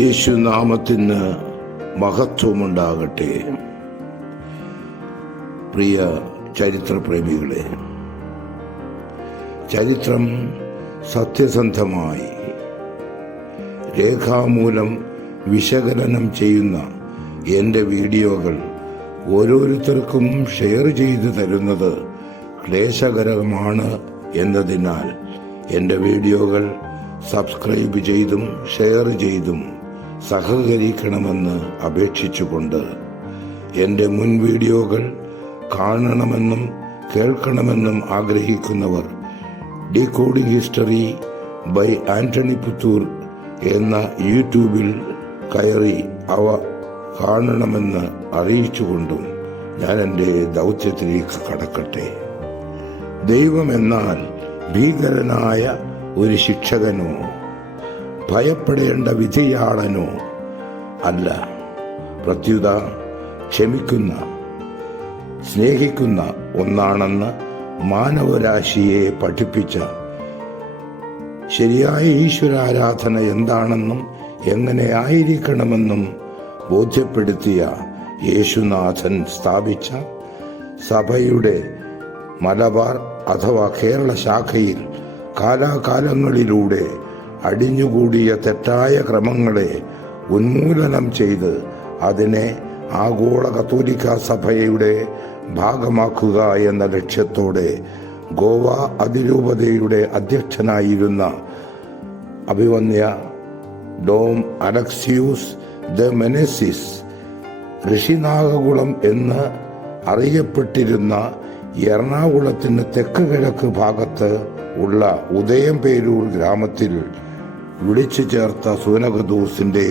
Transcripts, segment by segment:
യേശുനാമത്തിന് മഹത്വമുണ്ടാകട്ടെ. പ്രിയ ചരിത്രപ്രേമികളെ, ചരിത്രം സത്യസന്ധമായി രേഖാമൂലം വിശകലനം ചെയ്യുന്ന എൻ്റെ വീഡിയോകൾ ഓരോരുത്തർക്കും ഷെയർ ചെയ്തു തരുന്നത് ക്ലേശകരമാണ് എന്നതിനാൽ എൻ്റെ വീഡിയോകൾ സബ്സ്ക്രൈബ് ചെയ്തും ഷെയർ ചെയ്തും സഹകരിക്കണമെന്ന് അപേക്ഷിച്ചുകൊണ്ട് എൻ്റെ മുൻ വീഡിയോകൾ കാണണമെന്നും കേൾക്കണമെന്നും ആഗ്രഹിക്കുന്നവർ decoding history by Antony Puthur എന്ന യൂട്യൂബിൽ കയറി അവ കാണണമെന്ന് അറിയിച്ചുകൊണ്ടും ഞാൻ എൻ്റെ ദൗത്യത്തിലേക്ക് കടക്കട്ടെ. ദൈവമെന്നാൽ ഭീകരനായ ഒരു ശിക്ഷകനോ ഭയപ്പെടേണ്ട വിധിയാളനോ അല്ല, പ്രത്യുത ക്ഷമിക്കുന്ന, സ്നേഹിക്കുന്ന ഒന്നാണെന്ന് മാനവരാശിയെ പഠിപ്പിച്ച ശരിയായ ഈശ്വരാരാധന എന്താണെന്നും എങ്ങനെ ആയിരിക്കണമെന്നും ബോധ്യപ്പെടുത്തിയ യേശുനാഥൻ സ്ഥാപിച്ച സഭയുടെ മലബാർ അഥവാ കേരള ശാഖയിൽ കാലാകാലങ്ങളിലൂടെ അടിഞ്ഞുകൂടിയ തെറ്റായ ക്രമങ്ങളെ ഉന്മൂലനം ചെയ്ത് അതിനെ ആഗോള കത്തോലിക്ക സഭയുടെ ഭാഗമാക്കുക എന്ന ലക്ഷ്യത്തോടെ ഗോവ അതിരൂപതയുടെ അധ്യക്ഷനായിരുന്ന അഭിവന്യ ഡോം അലക്സിയൂസ് ദ മെനസിസ് ഋഷിനാഗകുളം എന്ന് അറിയപ്പെട്ടിരുന്ന എറണാകുളത്തിന് തെക്ക് കിഴക്ക് ഭാഗത്ത് ഉള്ള ഉദയംപേരൂർ ഗ്രാമത്തിൽ വിളിച്ചു ചേർത്ത സൂനകദോസിന്റെ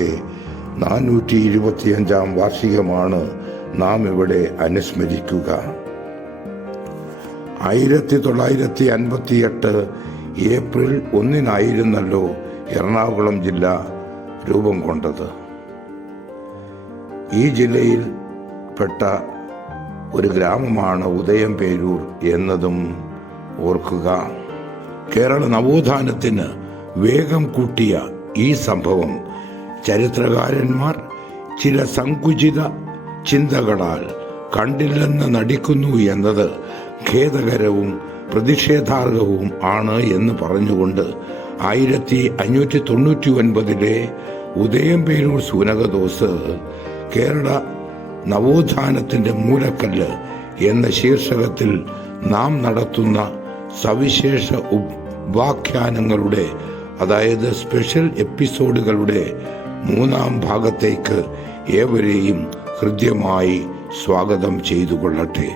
425 വാർഷികമാണ് നാം ഇവിടെ അനുസ്മരിക്കുക. 1958 ഏപ്രിൽ 1 എറണാകുളം ജില്ല രൂപം കൊണ്ടത്. ഈ ജില്ലയിൽ പെട്ട ഒരു ഗ്രാമമാണ് ഉദയംപേരൂർ എന്നതും ഓർക്കുക. കേരള നവോത്ഥാനത്തിന് വേഗം കൂട്ടിയ ഈ സംഭവം ചരിത്രകാരന്മാർ ചില സങ്കുചിത ചിന്തകളാൽ കണ്ടില്ലെന്ന് നടിക്കുന്നു എന്നത് ഖേദകരവും പ്രതിഷേധാർഹവും ആണ് എന്ന് പറഞ്ഞുകൊണ്ട് 1599 ഉദയംപേരൂർ സൂനകദോസ് കേരള നവോത്ഥാനത്തിന്റെ മൂലക്കല്ല് എന്ന ശീർഷകത്തിൽ നാം നടത്തുന്ന സവിശേഷ ഉപാഖ്യാനങ്ങളുടെ, അതായത് സ്പെഷ്യൽ എപ്പിസോഡുകളുടെ 3ാം ഭാഗത്തേക്ക് ഏവരെയും ഹൃദ്യമായി സ്വാഗതം ചെയ്തുകൊള്ളട്ടെ.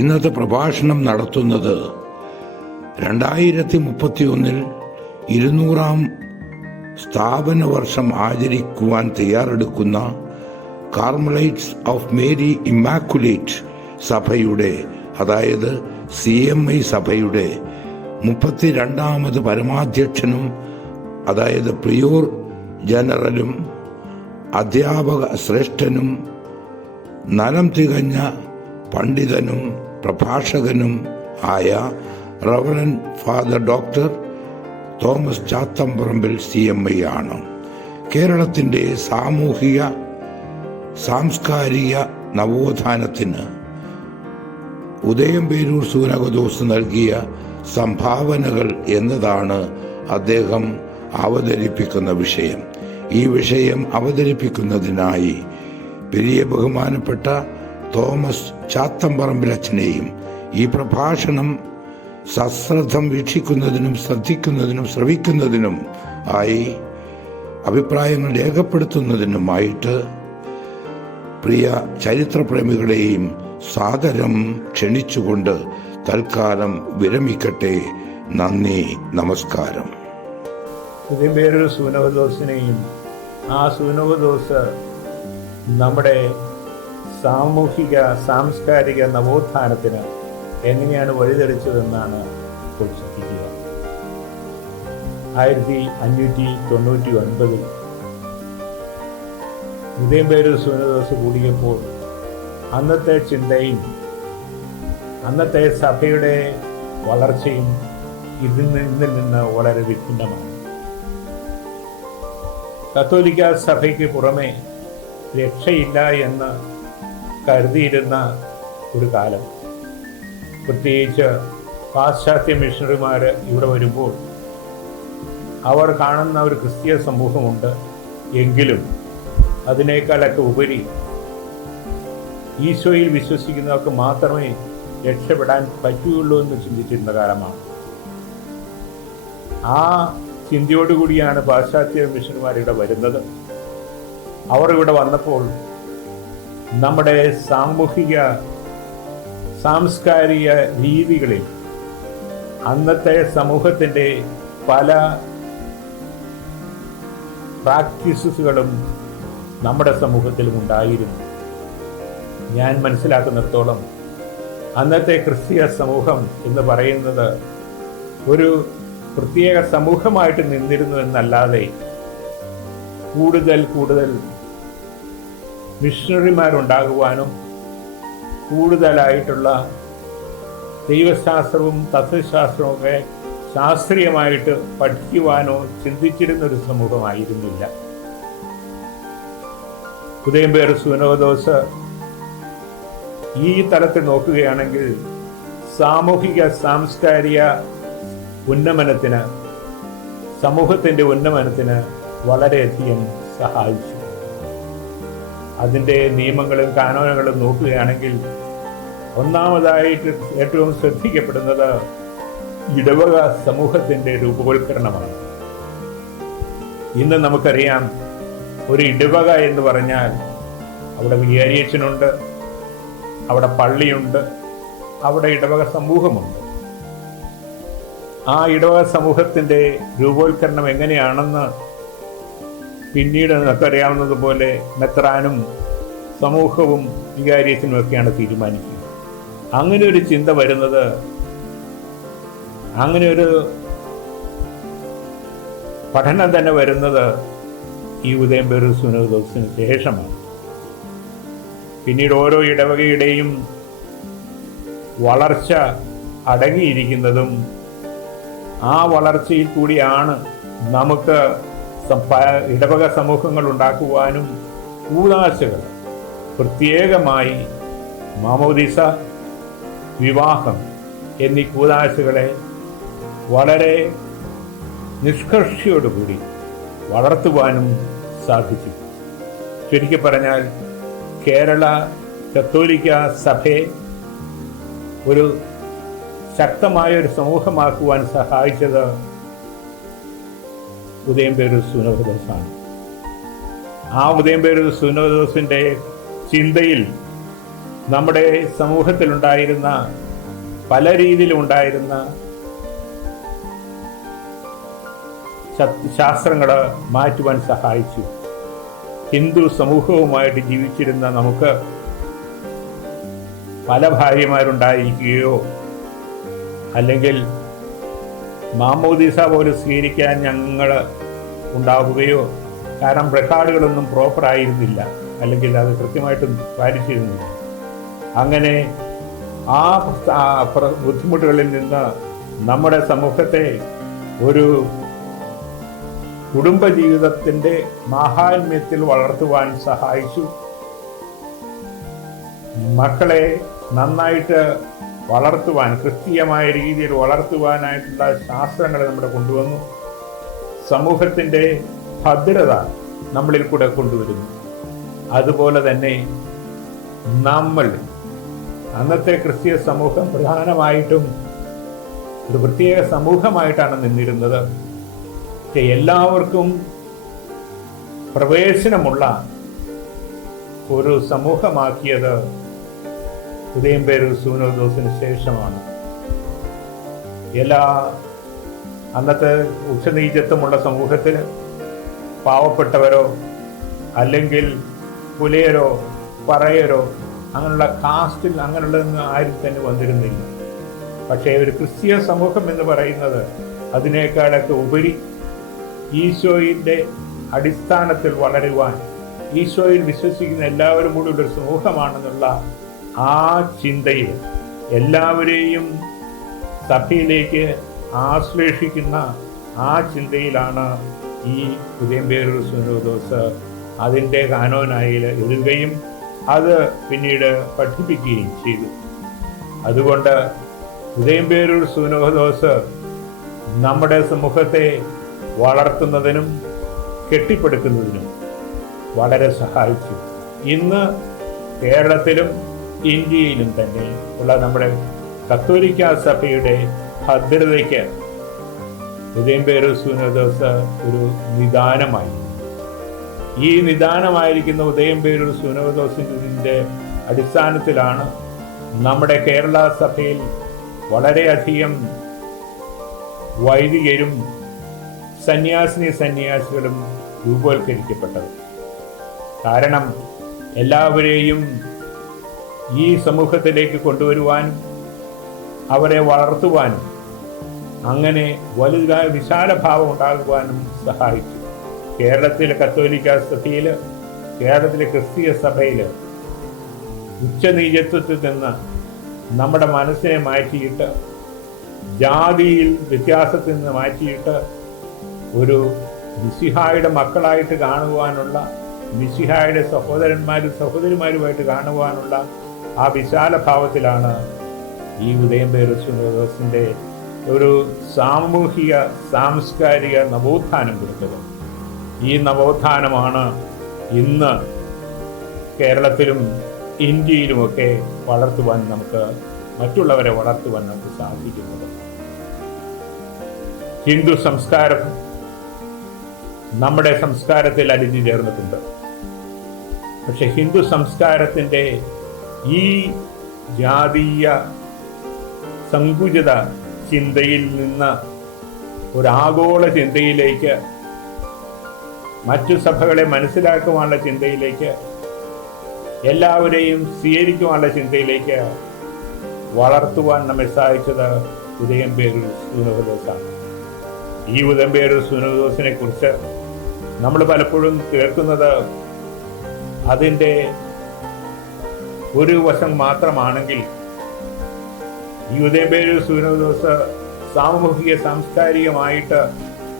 ഇന്നത്തെ പ്രഭാഷണം നടത്തുന്നത് 2031 200ാം സ്ഥാപന വർഷം ആചരിക്കുവാൻ തയ്യാറെടുക്കുന്ന കാർമലൈറ്റ്സ് ഓഫ് മേരി ഇമ്മാക്കുലേറ്റ് സഭയുടെ, അതായത് CMI സഭയുടെ 32ാമത് പരമാധ്യക്ഷനും, അതായത് പ്രിയോർ ജനറലും അധ്യാപക ശ്രേഷ്ഠനും നലം തികഞ്ഞ പണ്ഡിതനും പ്രഭാഷകനും ആയ reverend father doctor Thomas Chathamparambil CMI ആണ്. കേരളത്തിന്റെ സാമൂഹിക സാംസ്കാരിക നവോത്ഥാനത്തിന് ഉദയംപേരൂർ സൂനകദോസ് നൽകിയ സംഭാവനകൾ എന്നതാണ് അദ്ദേഹം അവതരിപ്പിക്കുന്ന വിഷയം. ഈ വിഷയം അവതരിപ്പിക്കുന്നതിനായി പെരിയ ബഹുമാനപ്പെട്ട തോമസ് ചാത്തമ്പറമ്പിലച്ഛനെയും ഈ പ്രഭാഷണം സശ്രദ്ധം വീക്ഷിക്കുന്നതിനും ശ്രദ്ധിക്കുന്നതിനും ശ്രവിക്കുന്നതിനും ആയി അഭിപ്രായങ്ങൾ രേഖപ്പെടുത്തുന്നതിനുമായിട്ട് പ്രിയ ചരിത്രപ്രേമികളെയും സാദരം ക്ഷണിച്ചുകൊണ്ട് തൽക്കാലം വിരമിക്കട്ടെ. നന്ദി, നമസ്കാരം. ഉദയംപേരൂർ സൂനകദോസിനെയും ആ സൂനകദോസ് നമ്മുടെ സാമൂഹിക സാംസ്കാരിക നവോത്ഥാനത്തിന് എങ്ങനെയാണ് വഴിതെളിച്ചതെന്നാണ് ഇപ്പോൾ ശ്രദ്ധിക്കുക. 1599 ഉദയംപേരൂർ സൂനകദോസ് കൂടിയപ്പോൾ അന്നത്തെ ചിന്തയും അന്നത്തെ സഭയുടെ വളർച്ചയും ഇതിൽ നിന്ന് വളരെ വിഭിന്നമാണ്. കത്തോലിക്ക സഭയ്ക്ക് പുറമെ രക്ഷയില്ല എന്ന് കരുതിയിരുന്ന ഒരു കാലം, പ്രത്യേകിച്ച് പാശ്ചാത്യ മിഷണറിമാർ ഇവിടെ വരുമ്പോൾ അവർ കാണുന്ന ഒരു ക്രിസ്തീയ സമൂഹമുണ്ട്. എങ്കിലും അതിനേക്കാളൊക്കെ ഉപരി ഈശോയിൽ വിശ്വസിക്കുന്നവർക്ക് മാത്രമേ രക്ഷപ്പെടാൻ പറ്റുകയുള്ളൂ എന്ന് ചിന്തിച്ചിരുന്ന കാലമാണ്. ആ ചിന്തയോടുകൂടിയാണ് പാശ്ചാത്യ മിഷണറിമാർ ഇവിടെ വരുന്നത്. അവർ ഇവിടെ വന്നപ്പോൾ നമ്മുടെ സാംസ്കാരിക രീതികളിൽ അന്നത്തെ സമൂഹത്തിൻ്റെ പല പ്രാക്ടീസുകളും നമ്മുടെ സമൂഹത്തിലും ഉണ്ടായിരുന്നു. ഞാൻ മനസ്സിലാക്കുന്നിടത്തോളം അന്നത്തെ ക്രിസ്തീയ സമൂഹം എന്ന് പറയുന്നത് ഒരു പ്രത്യേക സമൂഹമായിട്ട് നിന്നിരുന്നു എന്നല്ലാതെ കൂടുതൽ മിഷണറിമാരുണ്ടാകുവാനും കൂടുതലായിട്ടുള്ള ദൈവശാസ്ത്രവും തത്വശാസ്ത്രവും ഒക്കെ ശാസ്ത്രീയമായിട്ട് പഠിക്കുവാനോ ചിന്തിച്ചിരുന്നൊരു സമൂഹമായിരുന്നില്ല. ഉദയംപേർ സുനോദോസ് ഈ തലത്തിൽ നോക്കുകയാണെങ്കിൽ സാമൂഹിക സാംസ്കാരിക ഉന്നമനത്തിന്, സമൂഹത്തിൻ്റെ ഉന്നമനത്തിന് വളരെയധികം സഹായിച്ചു. അതിൻ്റെ നിയമങ്ങളും കാനോനുകളും നോക്കുകയാണെങ്കിൽ ഒന്നാമതായിട്ട് ഏറ്റവും ശ്രദ്ധിക്കപ്പെടുന്നത് ഇടവക സമൂഹത്തിൻ്റെ രൂപവൽക്കരണമാണ്. ഇന്ന് നമുക്കറിയാം, ഒരു ഇടവക എന്ന് പറഞ്ഞാൽ അവിടെ വികാരിയച്ഛനുണ്ട്, അവിടെ പള്ളിയുണ്ട്, അവിടെ ഇടവക സമൂഹമുണ്ട്. ആ ഇടവക സമൂഹത്തിൻ്റെ രൂപവൽക്കരണം എങ്ങനെയാണെന്ന് പിന്നീട് നമുക്കറിയാവുന്നതുപോലെ മെത്രാനും സമൂഹവും വികാരിയച്ഛനും ഒക്കെയാണ് തീരുമാനിക്കുന്നത്. അങ്ങനെ ഒരു ചിന്ത വരുന്നത്, അങ്ങനെ ഒരു പഠനം തന്നെ വരുന്നത് ഈ ഉദയംപേർ സുനോദോസിന് ശേഷമാണ്. പിന്നീട് ഓരോ ഇടവകയുടെയും വളർച്ച അടങ്ങിയിരിക്കുന്നതും ആ വളർച്ചയിൽ കൂടിയാണ് നമുക്ക് ഇടവക സമൂഹങ്ങൾ ഉണ്ടാക്കുവാനും കൂദാശകൾ, പ്രത്യേകമായി മാമോദീസ, വിവാഹം എന്നീ കൂദാശകളെ വളരെ നിഷ്കർഷയോടുകൂടി വളർത്തുവാനും സാധിച്ചു. ചുരുക്കി പറഞ്ഞാൽ കേരള കത്തോലിക്ക സഭയെ ഒരു ശക്തമായ ഒരു സമൂഹമാക്കുവാൻ സഹായിച്ചത് ഉദയംപേർ സുനോദോസാണ്. ആ ഉദയംപേർ സുനോദോസിൻ്റെ ചിന്തയിൽ നമ്മുടെ സമൂഹത്തിലുണ്ടായിരുന്ന പല രീതിയിലുണ്ടായിരുന്ന ശാസ്ത്രങ്ങൾ മാറ്റുവാൻ സഹായിച്ചു. ഹിന്ദു സമൂഹവുമായിട്ട് ജീവിച്ചിരുന്ന നമുക്ക് പല ഭാര്യമാരുണ്ടായിരിക്കുകയോ അല്ലെങ്കിൽ മാമോദീസ പോലും സ്വീകരിക്കാൻ ഞങ്ങൾ ഉണ്ടാവുകയോ, കാരണം റെക്കോർഡുകളൊന്നും പ്രോപ്പറായിരുന്നില്ല, അല്ലെങ്കിൽ അത് കൃത്യമായിട്ടും പാലിച്ചിരുന്നില്ല. അങ്ങനെ ആ ബുദ്ധിമുട്ടുകളിൽ നിന്ന് നമ്മുടെ സമൂഹത്തെ ഒരു കുടുംബജീവിതത്തിൻ്റെ മാഹാത്മ്യത്തിൽ വളർത്തുവാൻ സഹായിച്ചു. മക്കളെ നന്നായിട്ട് വളർത്തുവാൻ, ക്രിസ്തീയമായ രീതിയിൽ വളർത്തുവാനായിട്ടുള്ള ശാസ്ത്രങ്ങൾ നമ്മുടെ കൊണ്ടുവന്നു. സമൂഹത്തിൻ്റെ ഭദ്രത നമ്മളിൽ കൂടെ കൊണ്ടുവരുന്നു. അതുപോലെ തന്നെ നമ്മൾ അന്നത്തെ ക്രിസ്തീയ സമൂഹം പ്രധാനമായിട്ടും ഒരു പ്രത്യേക സമൂഹമായിട്ടാണ് നിന്നിരുന്നത്. എല്ലാവർക്കും പ്രവേശനമുള്ള ഒരു സമൂഹമാക്കിയത് ഉദയംപേർ സുനോദോസിന് ശേഷമാണ്. അന്നത്തെ ഉച്ചനീചത്വമുള്ള സമൂഹത്തിൽ പാവപ്പെട്ടവരോ അല്ലെങ്കിൽ പുലയരോ പറയരോ അങ്ങനെയുള്ള കാസ്റ്റിൽ അങ്ങനെയുള്ളതൊന്നും ആരും തന്നെ വന്നിരുന്നില്ല. പക്ഷേ ഒരു ക്രിസ്തീയ സമൂഹം എന്ന് പറയുന്നത് അതിനേക്കാളൊക്കെ ഉപരി ഈശോയുടെ അടിസ്ഥാനത്തിൽ വളരുവാൻ, ഈശോയിൽ വിശ്വസിക്കുന്ന എല്ലാവരും കൂടി ഒരു സമൂഹമാണെന്നുള്ള ആ ചിന്തയിൽ എല്ലാവരെയും സഭയിലേക്ക് ആശ്ലേഷിക്കുന്ന ആ ചിന്തയിലാണ് ഈ ഉദയംപേരൂർ സുനോദോസ് അതിൻ്റെ കാനോനായി എഴുതുകയും അത് പിന്നീട് പഠിപ്പിക്കുകയും ചെയ്തു. അതുകൊണ്ട് ഉദയംപേരൂർ സുനോദോസ് നമ്മുടെ സമൂഹത്തെ വളർത്തുന്നതിനും കെട്ടിപ്പടുക്കുന്നതിനും വളരെ സഹായിച്ചു. ഇന്ന് കേരളത്തിലും ഇന്ത്യയിലും തന്നെ ഉള്ള നമ്മുടെ കത്തോലിക്ക സഭയുടെ ഭദ്രതയ്ക്ക് ഉദയംപേരൂർ സുനോദോസ് ഒരു നിദാനമായി. ഈ നിദാനമായിരിക്കുന്ന ഉദയംപേരൂർ സുനോദോസിൻ്റെ അടിസ്ഥാനത്തിലാണ് നമ്മുടെ കേരള സഭയിൽ വളരെയധികം വൈദികരും സന്യാസിനികളും രൂപവൽക്കരിക്കപ്പെട്ടത്. കാരണം എല്ലാവരെയും ഈ സമൂഹത്തിലേക്ക് കൊണ്ടുവരുവാനും അവരെ വളർത്തുവാനും അങ്ങനെ വലുതായ വിശാലഭാവം ഉണ്ടാകുവാനും സഹായിച്ചു. കേരളത്തിലെ കത്തോലിക്ക സഭയിൽ, കേരളത്തിലെ ക്രിസ്തീയ സഭയിൽ ഉച്ചനീചത്വത്തിൽ നിന്ന് നമ്മുടെ മനസ്സിനെ മാറ്റിയിട്ട്, ജാതിയിൽ വ്യത്യാസത്തിൽ നിന്ന് മാറ്റിയിട്ട് ഒരു മിശിഹായുടെ മക്കളായിട്ട് കാണുവാനുള്ള, മിശിഹായുടെ സഹോദരിമാരുമായിട്ട് കാണുവാനുള്ള ആ വിശാല ഭാവത്തിലാണ് ഈ ഉദയംപേരൂർ സുനോദോസിൻ്റെ ഒരു സാമൂഹിക സാംസ്കാരിക നവോത്ഥാനം കൊടുത്തത്. ഈ നവോത്ഥാനമാണ് ഇന്ന് കേരളത്തിലും ഇന്ത്യയിലുമൊക്കെ മറ്റുള്ളവരെ വളർത്തുവാൻ നമുക്ക് സാധിക്കുന്നത്. ഹിന്ദു സംസ്കാരം നമ്മുടെ സംസ്കാരത്തിൽ അലിഞ്ഞു ചേർന്നിട്ടുണ്ട്. പക്ഷെ ഹിന്ദു സംസ്കാരത്തിൻ്റെ ഈ ജാതീയ സങ്കുചിത ചിന്തയിൽ നിന്ന് ഒരാഗോള ചിന്തയിലേക്ക്, മറ്റു സഭകളെ മനസ്സിലാക്കുവാനുള്ള ചിന്തയിലേക്ക്, എല്ലാവരെയും സ്വീകരിക്കുവാനുള്ള ചിന്തയിലേക്ക് വളർത്തുവാൻ നമ്മെ സഹായിച്ചത് ഉദയംപേരൂർ സുനോദോസാണ്. ഈ ഉദയംപേരൂർ സുനോദോസിനെ കുറിച്ച് നമ്മൾ പലപ്പോഴും കേൾക്കുന്നത് അതിൻ്റെ ഒരു വശം മാത്രമാണെങ്കിൽ, ഈ ഉദയംപേരൂർ സുനോദോസ് സാമൂഹിക സാംസ്കാരികമായിട്ട്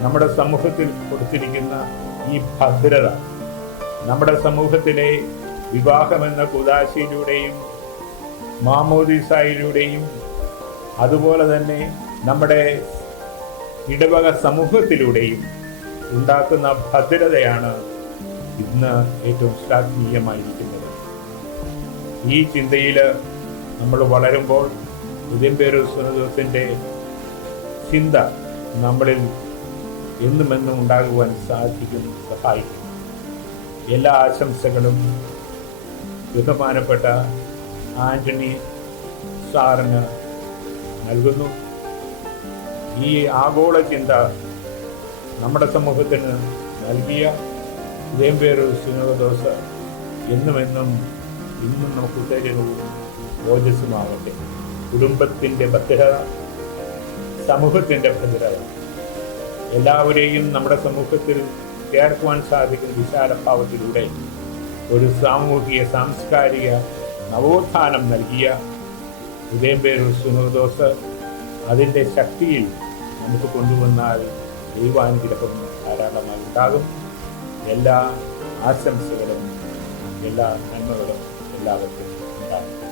നമ്മുടെ സമൂഹത്തിൽ കൊടുത്തിരിക്കുന്ന ഈ ഭദ്രത, നമ്മുടെ സമൂഹത്തിലെ വിവാഹമെന്ന കൂദാശയിലൂടെയും മാമോദീസായിലൂടെയും അതുപോലെ തന്നെ നമ്മുടെ ഇടവക സമൂഹത്തിലൂടെയും ഉണ്ടാക്കുന്ന ഭദ്രതയാണ് ഇന്ന് ഏറ്റവും ശ്ലാഘനീയമായിരിക്കുന്നത്. ഈ ചിന്തയിൽ നമ്മൾ വളരുമ്പോൾ ഉദയംപേരൂർ സുനോദോസിൻ്റെ ചിന്ത നമ്മളിൽ എന്നുമെന്നും ഉണ്ടാകുവാൻ സഹായിക്കും. എല്ലാ ആശംസകളും ബഹുമാനപ്പെട്ട ആന്റണി സാറിന് നൽകുന്നു. ഈ ആഗോള ചിന്ത നമ്മുടെ സമൂഹത്തിന് നൽകിയ ഉദയംപേരൂർ സുനോദോസ് ഇന്നും നമുക്ക് ഉത്തേജനവും ഓജസ്സുമാവട്ടെ. കുടുംബത്തിൻ്റെ ഭദ്രത, സമൂഹത്തിൻ്റെ ഭദ്രത, എല്ലാവരെയും നമ്മുടെ സമൂഹത്തിൽ ചേർക്കുവാൻ സാധിക്കുന്ന വിശാലഭാവത്തിലൂടെ ഒരു സാമൂഹിക സാംസ്കാരിക നവോത്ഥാനം നൽകിയ ഉദയംപേരൂർ സുനോദോസ് അതിൻ്റെ ശക്തിയിൽ നമുക്ക് കൊണ്ടുവന്നാൽ ദൈവാനുഗ്രഹം ധാരാളമായി ഉണ്ടാകും. എല്ലാ ആശംസകളും എല്ലാ നന്മകളും എല്ലാവർക്കും ഉണ്ടാകും.